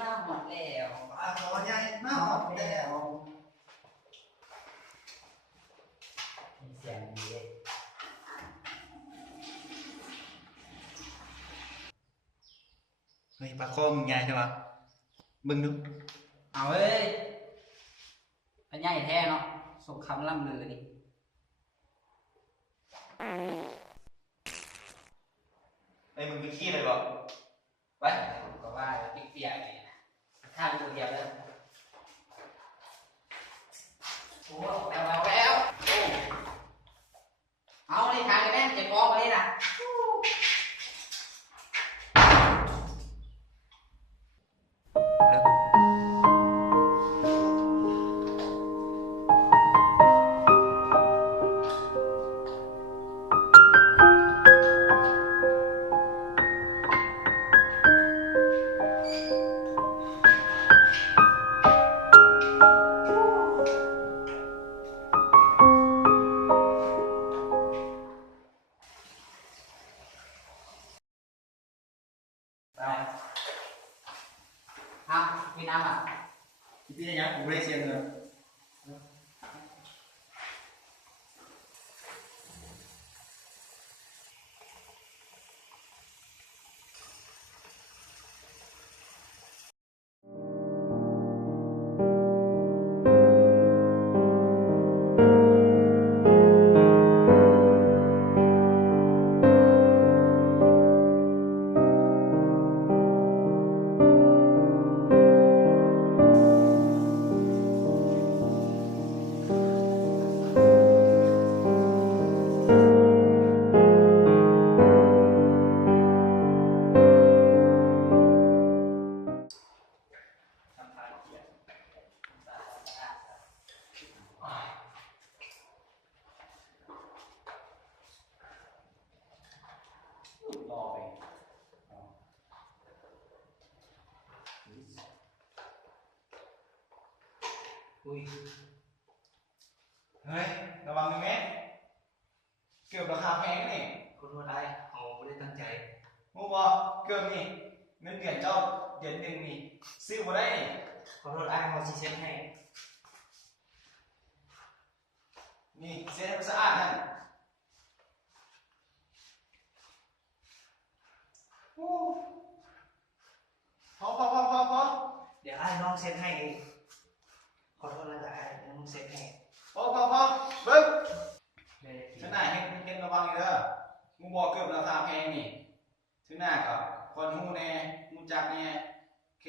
มาหมดแล้วปลาคอใหญ่มาหมดแล้วมีเสียงดีเลยเฮ้ยปลาคอมึงใหญ่ใช่ปะมึงดูเอาเว้ยเป็นใหญ่แท้เนาะสงคำล่ำลือดิไอ้มึงไปขี้เลยบ่ไปก็ว่าติ๊กเปียกนี่นะถ้าเป็นตัวเดียวเลยโอ้แล้วเอาดิทางนี้แม่เจ็บคอมาดินะกินน้ำอ่ะที่นี่ยังกูไม่ได้เสียเงินรอไปอุ้ยเฮ้ยระวังนะแม่เกือบราคาแพงนี่ขอโทษได้เขาไม่ได้ตั้งใจมึงบอกเกือบนี่เงินเดือนเจ้าเดือนหนึ่งนี่ซื้อมาได้นี่ขอโทษได้เขาชี้เช็ดให้นี่เซ็ตให้มันสะอาดนั่นพอเดี๋ยวไอ้น้องเซ็ตให้ขอโทษแล้วแต่ไอ้น้องเซ็ตให้พอเบิ้งฉันน่าเห็นระวังเลยเด้อมึงบอกเกือบราคาแพงนี่ฉันน่ากับคนหูแน่หูจักแน่โอเค